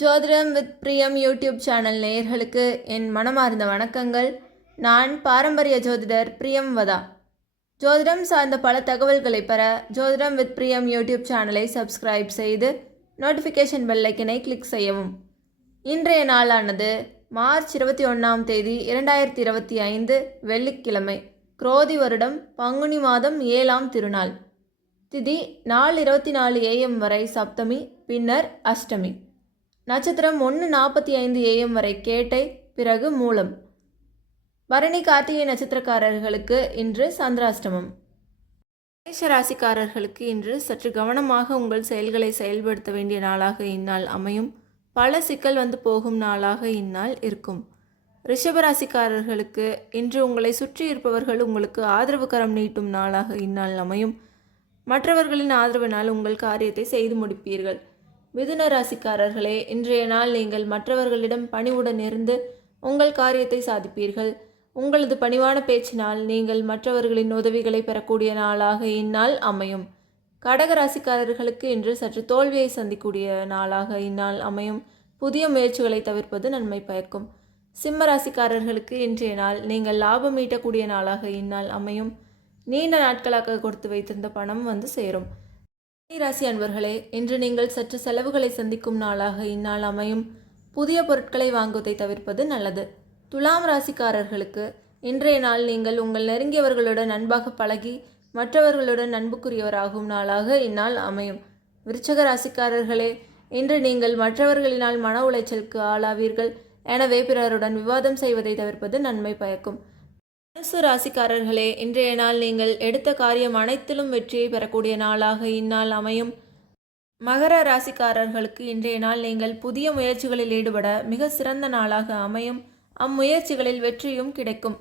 ஜோதிடம் வித் பிரியம் YouTube channel நேயர்களுக்கு என் மனமார்ந்த வணக்கங்கள். நான் பாரம்பரிய ஜோதிடர் பிரியம் வதா. ஜோதிடம் சார்ந்த பல தகவல்களை பெற ஜோதிடம் வித் பிரியம் யூடியூப் சேனலை சப்ஸ்கிரைப் செய்து நோட்டிஃபிகேஷன் பெல்லைக்கினை கிளிக் செய்யவும். இன்றைய நாளானது மார்ச் இருபத்தி ஒன்றாம் தேதி இரண்டாயிரத்தி இருபத்தி ஐந்து வெள்ளிக்கிழமை குரோதி வருடம் பங்குனி மாதம் ஏழாம் திருநாள். திதி நாலு இருபத்தி நாலு ஏஎம் வரை சப்தமி பின்னர் அஷ்டமி. நட்சத்திரம் ஒன்று நாற்பத்தி ஐந்து ஏஎம் வரை கேட்டை பிறகு மூலம். பரணி கார்த்திகை நட்சத்திரக்காரர்களுக்கு இன்று சந்திராஷ்டமம். மேஷ ராசிக்காரர்களுக்கு இன்று சற்று கவனமாக உங்கள் செயல்களை செயல்படுத்த வேண்டிய நாளாக இந்நாள் அமையும். பல சிக்கல் வந்து போகும் நாளாக இந்நாள் இருக்கும். ரிஷபராசிக்காரர்களுக்கு இன்று உங்களை சுற்றி இருப்பவர்கள் உங்களுக்கு ஆதரவு கரம் நீட்டும் நாளாக இந்நாள் அமையும். மற்றவர்களின் ஆதரவினால் உங்கள் காரியத்தை செய்து முடிப்பீர்கள். மிதுன ராசிக்காரர்களே இன்றைய நாள் நீங்கள் மற்றவர்களிடம் பணிவுடன் இருந்து உங்கள் காரியத்தை சாதிப்பீர்கள். உங்களது பணிவான பேச்சினால் நீங்கள் மற்றவர்களின் உதவிகளை பெறக்கூடிய நாளாக இந்நாள் அமையும். கடக ராசிக்காரர்களுக்கு இன்று சற்று தோல்வியை சந்திக்கூடிய நாளாக இந்நாள் அமையும். புதிய முயற்சிகளை தவிர்ப்பது நன்மை பயக்கும். சிம்ம ராசிக்காரர்களுக்கு இன்றைய நாள் நீங்கள் லாபம் ஈட்டக்கூடிய நாளாக இந்நாள் அமையும். நீண்ட நாட்களாக கொடுத்து வைத்திருந்த பணம் வந்து சேரும். ராசி அன்பர்களே இன்று நீங்கள் சற்று செலவுகளை சந்திக்கும் நாளாக இந்நாள் அமையும். புதிய பொருட்களை வாங்குவதை தவிர்ப்பது நல்லது. துலாம் ராசிக்காரர்களுக்கு இன்றைய நாள் நீங்கள் உங்கள் நெருங்கியவர்களுடன் அன்பாக பழகி மற்றவர்களுடன் அன்புக்குரியவராகும் நாளாக இந்நாள் அமையும். விருச்சக ராசிக்காரர்களே இன்று நீங்கள் மற்றவர்களினால் மன உளைச்சலுக்கு ஆளாவீர்கள். எனவே பிறருடன் விவாதம் செய்வதை தவிர்ப்பது நன்மை பயக்கும். தனுசு ராசிக்காரர்களே இன்றைய நாள் நீங்கள் எடுத்த காரியம் அனைத்திலும் வெற்றியை பெறக்கூடிய நாளாக இந்நாள் அமையும். மகர ராசிக்காரர்களுக்கு இன்றைய நாள் நீங்கள் புதிய முயற்சிகளில் ஈடுபட மிக சிறந்த நாளாக அமையும். அம்முயற்சிகளில் வெற்றியும் கிடைக்கும்.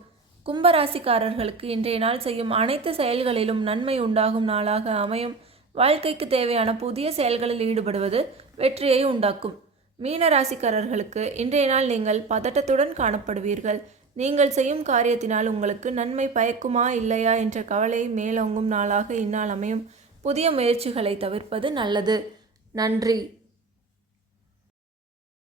கும்பராசிக்காரர்களுக்கு இன்றைய நாள் செய்யும் அனைத்து செயல்களிலும் நன்மை உண்டாகும் நாளாக அமையும். வாழ்க்கைக்கு தேவையான புதிய செயல்களில் ஈடுபடுவது வெற்றியை உண்டாக்கும். மீன ராசிக்காரர்களுக்கு இன்றைய நாள் நீங்கள் பதட்டத்துடன் காணப்படுவீர்கள். நீங்கள் செய்யும் காரியத்தினால் உங்களுக்கு நன்மை பயக்குமா இல்லையா என்ற கவலை மேலோங்கும் நாளாக இந்நாள் அமையும். புதிய முயற்சிகளை தவிர்ப்பது நல்லது. நன்றி.